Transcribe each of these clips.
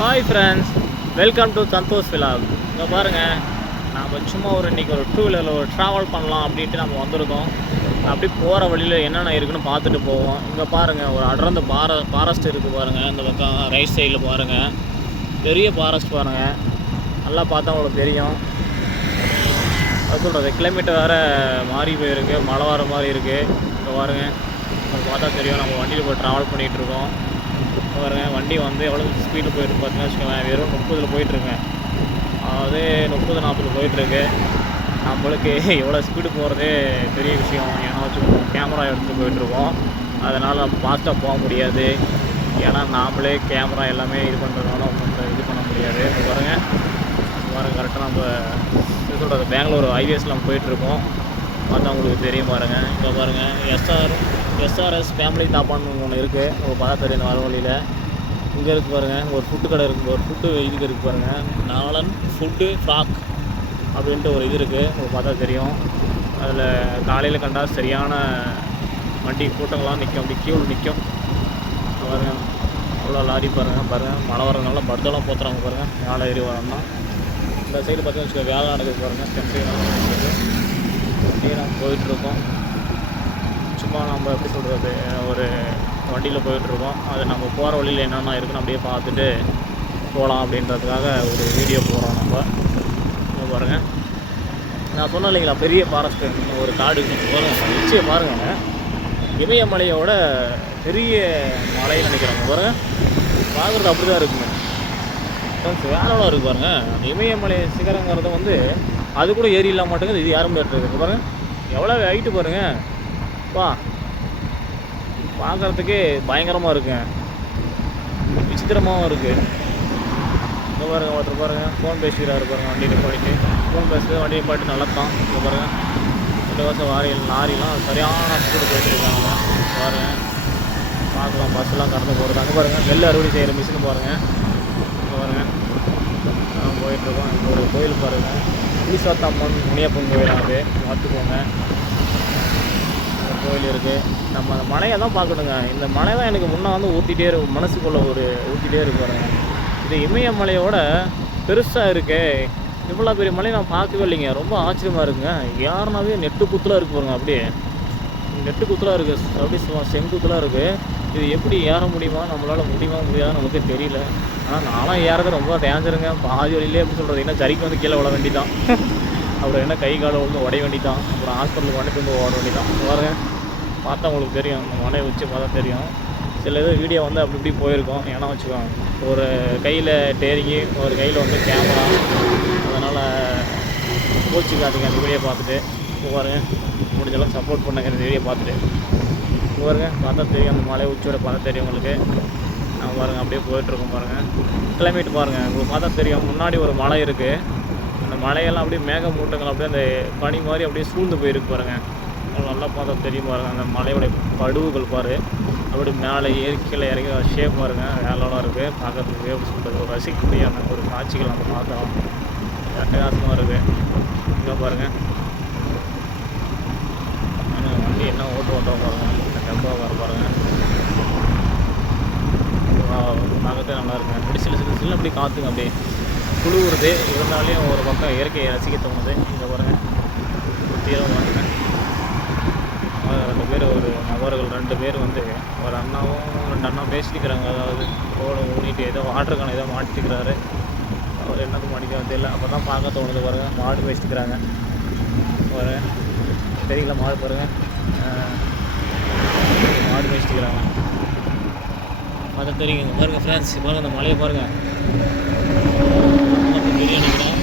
Hi friends, welcome to Santhosh vlog. இங்கே பாருங்கள், நாம் சும்மா இன்றைக்கி ஒரு டூ வீலரில் ஒரு ட்ராவல் பண்ணலாம் அப்படின்ட்டு நம்ம வந்திருக்கோம். அப்படி போகிற வழியில் என்னென்ன இருக்குன்னு பார்த்துட்டு போவோம். இங்கே பாருங்கள், ஒரு அடர்ந்த ஃபாரஸ்ட் இருக்குது பாருங்கள். இந்த பக்கம் ரைட் சைடில் பாருங்கள், பெரிய ஃபாரஸ்ட் பாருங்கள். நல்லா பார்த்தா உங்களுக்கு தெரியும். அது சொல்கிறது கிலோமீட்டர் வேறு மாறி போயிருக்கு, மழை வர மாதிரி இருக்குது. இங்கே பாருங்கள், உங்களுக்கு பார்த்தா தெரியும். நம்ம வண்டியில் போய் ட்ராவல் பண்ணிகிட்ருக்கோம். பாருங்க, வண்டி வந்து எவ்வளோ ஸ்பீடு போயிட்டு பார்த்தீங்கன்னா வச்சுக்கோங்க, வெறும் 30 போயிட்டுருக்கேன். அதாவது 30-40 போயிட்டுருக்கு. நம்மளுக்கு எவ்வளோ ஸ்பீடு போகிறதே பெரிய விஷயம். ஏன்னா வச்சுக்கோங்க, கேமரா எடுத்துகிட்டு போயிட்டுருக்கோம். அதனால் நம்ம ஃபாஸ்ட்டாக போக முடியாது. ஏன்னா நாமளே கேமரா எல்லாமே இது பண்ணுறதுனால நம்ம இது பண்ண முடியாது. இப்போ பாருங்கள் கரெக்டாக நம்ம இது சொல்கிறது பெங்களூர் ஹைவேஸில் நம்ம போயிட்டுருக்கோம். பார்த்தா உங்களுக்கு தெரியும் பாருங்கள். இப்போ பாருங்கள், எஸ்ஆர்எஸ் ஃபேமிலி தாப்பான்னு ஒன்று இருக்குது. உங்களுக்கு பார்த்தா தெரியும் வர வழியில். இங்கே இருக்குது பாருங்கள், ஒரு ஃபுட்டு கடை இருக்குது. ஒரு ஃபுட்டு இதுக்கு இருக்குது பாருங்கள், நாலன் ஃபுட்டு ஃப்ராக் அப்படின்ட்டு ஒரு இது இருக்குது. உங்களுக்கு பார்த்தா தெரியும். அதில் காலையில் கண்டா சரியான வண்டி கூட்டங்கள்லாம் நிற்கும், அப்படி கியூவில் நிற்கும் பாருங்கள். அவ்வளோ லாரி பாருங்கள். மழை வரதுனால படுத்தெல்லாம் போத்துறாங்க பாருங்கள். மேலே ஏறி வரணும்னா இந்த சைடு பார்த்தீங்கன்னு வச்சுக்கோங்க, வேலை நடக்குது பாருங்கள். டெம்பரேலாம் அப்படியே நம்ம போயிட்டுருக்கோம். சும்மா நம்ம எப்படி சொல்கிறது, ஒரு வண்டியில் போயிட்டுருக்கோம். அது நம்ம போகிற வழியில் என்னென்ன இருக்குன்னு அப்படியே பார்த்துட்டு போகலாம் அப்படின்றதுக்காக ஒரு வீடியோ போகிறோம் நம்ம. பாருங்கள், நான் சொன்னேன் இல்லைங்களா, பெரிய ஃபாரஸ்ட்டு ஒரு காடு பாருங்கள். நிச்சயம் பாருங்கள், இமயமலையோட பெரிய மலைன்னு நினைக்கிறாங்க பாருங்கள். பார்க்குறது அப்படி தான் இருக்குங்க. வேலைலாம் இருக்குது பாருங்கள். அந்த இமயமலை சிகரங்கிறது வந்து அது கூட ஏறி இல்லாம மாட்டேங்குது. இது யாரும் இருக்குது பாருங்கள், எவ்வளோ ஹைட்டு பாருங்கள். பார்க்குறதுக்கே பயங்கரமாக இருக்குங்க, விசித்திரமாகவும் இருக்குது. இங்கே பாருங்கள், ஒருத்தர் பாருங்கள் ஃபோன் பேசிக்கிறாரு பாருங்கள். வண்டி நிப்பாட்டிட்டு ஃபோன் பேசுகிறது, வண்டி நிப்பாட்டி நல்லா தான். இங்கே பாருங்கள், 2 வருஷம் லாரிலாம் சரியான ஸ்பீடு போயிட்டுருக்காங்க பாருங்கள். பார்க்கலாம், பஸ்ஸெல்லாம் கடந்து போகிறது. அங்கே பாருங்கள், நெல் அறுவடை செய்கிற மிஷின் பாருங்கள். இங்கே பாருங்கள், போயிட்டுருக்கோம். இங்கே ஒரு கோயில் பாருங்கள், புலிசாத்தம்மன் முனியப்பன் கோயில். அது பார்த்துக்கோங்க, கோயில் இருக்குது. நம்ம அந்த மலையை தான் பார்க்கணுங்க. இந்த மலை தான் எனக்கு முன்னே வந்து ஊற்றிட்டே இருக்கும், மனசுக்குள்ளே ஒரு ஊற்றிட்டே இருக்கு பாருங்க. இது இமயமலையோட பெருசாக இருக்கு. இவ்வளோ பெரிய மலையை நான் பார்க்கவே இல்லைங்க. ரொம்ப ஆச்சரியமாக இருக்குங்க. யாருனாவே நெட்டு குத்தலாக இருக்குது பாருங்க. அப்படியே நெட்டு குத்தலாக இருக்குது, அப்படியே செங்குத்தலாக இருக்குது. இது எப்படி ஏற முடியுமா, நம்மளால் முடியாது நமக்கு தெரியல. ஆனால் நானும் ஏறது ரொம்ப டேஞ்சருங்க. பாதி வழியிலே எப்படி சொல்கிறது, என்ன ஜரிக்கு வந்து கீழே விட வேண்டி தான். அப்புறம் என்ன கை காலை வந்து உடைய வேண்டி தான். அப்புறம் ஹாஸ்பிட்டலுக்கு வந்துட்டு வந்து ஓட வேண்டி தான். பாருங்க, பார்த்தா உங்களுக்கு தெரியும், அந்த மலையை வச்சு பார்த்தா தெரியும். சில இது வீடியோ வந்து அப்படி இப்படி போயிருக்கோம். ஏன்னா வச்சுக்கோங்க, ஒரு கையில் டேரிங்கு, ஒரு கையில் வந்து கேமரா. அதனால் கோச்சிக்காதீங்க அந்த வீடியோ பார்த்துட்டு. பாருங்கள், முடிஞ்சளவு சப்போர்ட் பண்ணுங்க இந்த வீடியோ பார்த்துட்டு. பாருங்கள், பார்த்தா தெரியும், அந்த மலை உச்சியோட பார்த்தா தெரியும் உங்களுக்கு. நான் பாருங்கள் அப்படியே போயிட்டுருக்கோம் பாருங்கள். கிளைமேட் பாருங்கள், உங்களுக்கு பார்த்தா தெரியும். முன்னாடி ஒரு மலை இருக்குது. அந்த மலையெல்லாம் அப்படியே மேக மூட்டங்கள் அப்படியே அந்த பனி மாதிரி அப்படியே சூழ்ந்து போயிருக்கு பாருங்கள். நல்லா பார்த்தா தெரியும் பாருங்கள். அந்த மலையோடைய படுவுகள் பாரு, அப்படி மேலே இயற்கையில் இறங்கி ஷேப் பாருங்கள். வேலைலாம் இருக்குது பார்க்குறதுக்கு. எப்படி சொல்கிறது, ஒரு ரசிக்கக்கூடியான ஒரு காட்சிகள் நம்ம பார்த்தோம். அட்டகாசமாக இருக்குது. இங்கே பாருங்கள், வண்டி என்ன ஓட்டுறோம் பாருங்கள். இந்த டெம்போ வர பாருங்கள், பார்க்கறதே நல்லா இருக்குங்க. அப்படி சில அப்படி காற்றுங்க, அப்படியே குளிர்வுறது. இருந்தாலையும் ஒரு பக்கம் இயற்கையை ரசிக்க தோணுது. இங்கே பாருங்கள், தீரம் பாருங்க. 2 பேர், ஒரு நபர்கள் 2 பேர் வந்து, ஒரு அண்ணாவும் 2 அண்ணா பேசிட்டுக்கிறாங்க. அதாவது ரோடு ஊனிட்டு ஏதோ வாட்டருக்கான ஏதோ மாட்டிக்கிறாரு. அவர் என்னது மாட்டிக்கிறது இல்லை. அப்போ தான் பார்க்க தோணுது பாருங்கள். மாடு பேசிட்டுக்கிறாங்க பாருங்க, தெரியல மாடு பாருங்கள். மாடு பேசிட்டுக்கிறாங்க பார்த்தா தெரியுங்க. பாருங்கள் ஃப்ரெண்ட்ஸ், பாருங்கள் அந்த மலையை பாருங்கள். நினைக்கிறேன்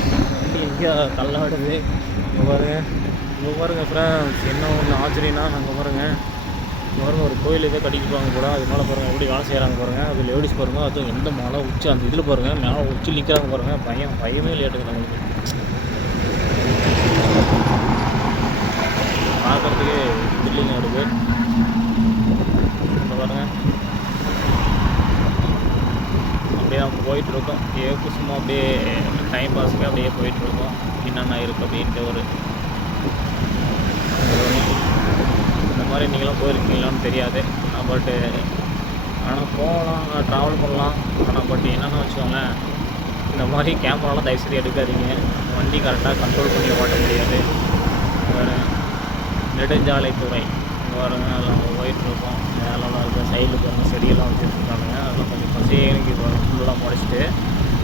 எங்கேயா தள்ளாடுது. இங்கே பாருங்கள் ஃப்ரெண்ட்ஸ், என்ன ஒன்று ஆச்சரியன்னா, நாங்கள் பாருங்கள் ஒரு கோயில் இதை கட்டிக்குவாங்க கூட. அது மேலே பாருங்கள் எப்படி வேலை செய்கிறாங்க பாருங்கள். அது லேடிஸ் பாருங்கள், அதுவும் எந்த மலை உச்சி அந்த இதில் பாருங்கள், மேலே உச்சி நிற்கிறாங்க பாருங்கள். பயமே லேட்டுங்க நம்மளுக்கு. பார்க்குறதுக்கு பில்டிங் இருக்குது. இந்த பாருங்கள், அப்படியே நம்ம போயிட்டுருக்கோம். சும்மா அப்படியே டைம் பாஸுக்கு அப்படியே போயிட்டுருக்கோம். என்னென்ன இருக்குது அப்படின்ட்டு ஒரு இந்த மாதிரி நீங்களும் போயிருக்கீங்களான்னு தெரியாது. பட்டு ஆனால் போகலாம், ட்ராவல் பண்ணலாம். ஆனால் பட் என்னென்னு வச்சுக்கோங்களேன், இந்த மாதிரி கேமராலாம் தயவுசெய்து எடுக்காதீங்க. வண்டி கரெக்டாக கண்ட்ரோல் பண்ணி ஓட்ட முடியாது. வேறு நெடுஞ்சாலைத்துறை பாருங்க, அதெல்லாம் போயிட்டு இருக்கோம். மேலெல்லாம் இருக்க சைடில் பாருங்கள் செடியெல்லாம் வச்சுருக்கானுங்க. அதெல்லாம் கொஞ்சம் பசேனுக்கு ஃபுல்லாக முடிச்சுட்டு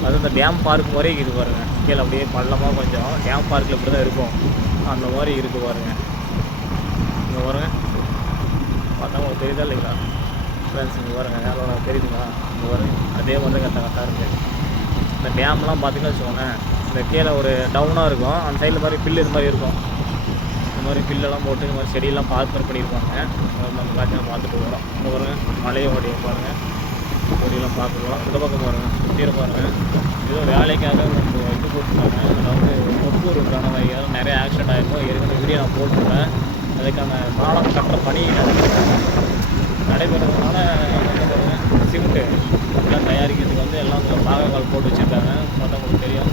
அது இந்த டேம் பார்க் மாதிரியே இருக்குது பாருங்கள். கீழே அப்படியே பள்ளமாக கொஞ்சம் டேம் பார்க்கில் இப்படி தான் இருக்கும், அந்த மாதிரி இருக்குது பாருங்கள். இங்கே பாருங்கள், பார்த்தா உங்களுக்கு தெரியுதா இல்லைங்களா ஃப்ரெண்ட்ஸ்? இங்கே பாருங்கள், மேலே தெரியுதுங்களா? இங்கே பாருங்க, அதே வந்து கரெக்டாக இருக்குது. இந்த டேம்லாம் பார்த்திங்கன்னு வச்சுக்கோங்களேன், இந்த கீழே ஒரு டவுனாக இருக்கும், அந்த சைடில் மாதிரி பில்லு இது மாதிரி இருக்கும். இந்த மாதிரி பில்லெல்லாம் போட்டு இந்த மாதிரி செடியெல்லாம் பார்க் பண்ணியிருப்பாங்க. நம்ம காட்சியாக பார்த்துட்டு வரோம். இங்கே பாருங்கள், மலையோடைய பாருங்கள், செடியெல்லாம் பார்த்துக்கலாம். இந்த பக்கம் பாருங்கள், சுற்றிட பாருங்கள். ஏதோ வேலைக்காக இது போட்டுருக்காங்க. அதாவது ஒப்பூருக்கான நிறைய ஆக்சிடென்ட் ஆகிருக்கும். ஏற்கனவே வீடியோ நான் போட்டிருக்கேன். அதுக்கான பாலம் கட்டுற பணி நடைபெறதுனால சிமெண்ட்டு எல்லாம் தயாரிக்கிறதுக்கு வந்து எல்லாம் பாகங்கள் போட்டு வச்சுருக்காங்க. பார்த்தா உங்களுக்கு தெரியும்.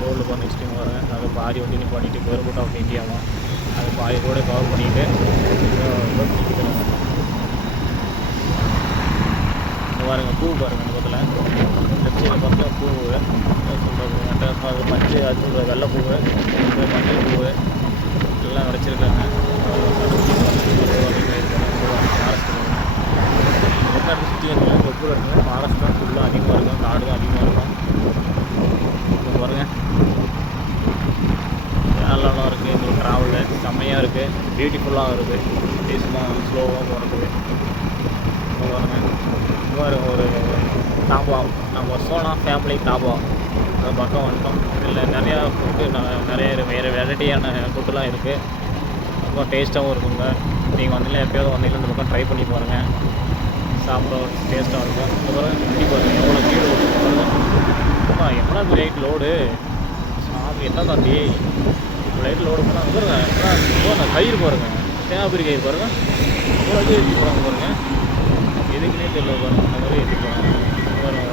ரோடில் போகிற நெக்ஸ்ட் டைம் வரேன். அதை பாதி வண்டி நிப்பாட்டிட்டு கவர்மெண்ட் ஆஃப் இந்தியாவும் அது பாதி ரோட கவர் பண்ணிவிட்டு பாருங்க, பூ பாருங்கள். இந்த பக்கத்தில் லெஃப்ட் சைடில் பார்த்தா பூ சொல்கிறது பச்சை, அது சொல்கிறது வெள்ளை பூ, மஞ்சள் பூ எல்லாம் வச்சுருக்காங்க. மகாராஷ்டிரா சுற்றி வந்து தொப்பு இருக்குங்க. மகாராஷ்டிரா ஃபுல்லாக அதிகமாக இருக்கும், காடு தான் அதிகமாக இருக்கும். பாருங்கள், வேலைலாம் இருக்குது. எங்களுக்கு ட்ராவலு செம்மையாக இருக்குது, பியூட்டிஃபுல்லாக இருக்குது. டீசமாக ஸ்லோவாக போகிறதுக்கு பாருங்கள். இன்னொரு ஒரு தாபா, நம்ம சோனா ஃபேமிலி தாபா அது பக்கம் வந்துட்டோம். இதில் நிறையா ஃபுட்டு, நிறைய வேறு வெரைட்டியான ஃபுட்டுலாம் இருக்குது. ரொம்ப டேஸ்ட்டாகவும் இருக்குங்க. நீங்கள் வந்தீங்கன்னா எப்போயாவது வந்தீங்கன்னா இந்த பக்கம் ட்ரை பண்ணி பாருங்கள். சாப்பிட டேஸ்ட்டாக இருக்கும். இந்த பாருங்கள், வண்டி பாருங்கள் எவ்வளோ கீழே ஆமாம், எவ்வளோ லைட் லோடு சாமி என்ன தாண்டி லைட் லோடு பண்ணால் பாருங்கள். கயிறு பாருங்கள், தேங்காய் கயிறு பாருங்கள், இவ்வளோ ஏற்றி போகிறாங்க பாருங்கள். எதுக்குன்னே தெரியல பாருங்கள், அந்த மாதிரி ஏற்றி போகிறாங்க பாருங்கள்.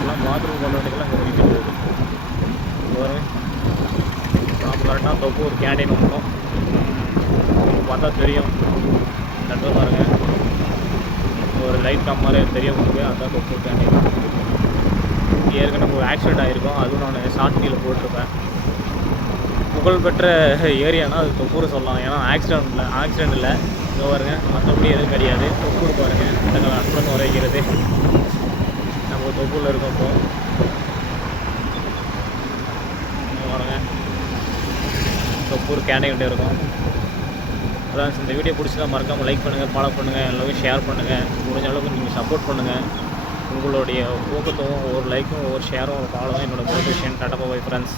எல்லாம் பாத்ரூம் கொண்டு வண்டிக்கெல்லாம் இங்கே வீட்டு போகுது பாருங்கள். நம்ம கரெக்டாக தொப்பு ஒரு கேண்டீன் வந்துடும். பார்த்தா தெரியும், நட்டு பாருங்கள், ஒரு லைட் கம் மாதிரி தெரியும் உங்களுக்கு. அதுதான் தொப்பு கேண்டீன். ஏற்கனவே ஒரு ஆக்சிடென்ட் ஆகிருக்கும், அதுவும் நான் ஷார்ட் கீழே போட்டிருப்பேன். புகழ்பெற்ற ஏரியானா அது தொப்பூர் சொல்லலாம். ஏன்னா ஆக்சிடென்ட் இல்லை இங்கே பாருங்க, மற்றபடி எதுவும் கிடையாது. தொப்பூர் பாருங்கள், இந்த அன்பன் உரைக்கிறது நம்ம தொப்பூரில் இருக்கோம். இப்போ பாருங்கள், தொப்பூர் கேண்டீன்கிட்ட இருக்கும். அதான் இந்த வீடியோ பிடிச்சதா மறக்காமல் லைக் பண்ணுங்கள், ஃபாலோ பண்ணுங்கள், எல்லாமே ஷேர் பண்ணுங்கள். முடிஞ்ச அளவுக்கு நீங்கள் சப்போர்ட் பண்ணுங்கள். உங்களுடைய ஊக்கத்தும் ஒவ்வொரு லைக்கும் ஒவ்வொரு ஷேரும் ஒரு ஃபாலோவும் என்னோடய மோட்டிவேஷன். Tata bye friends.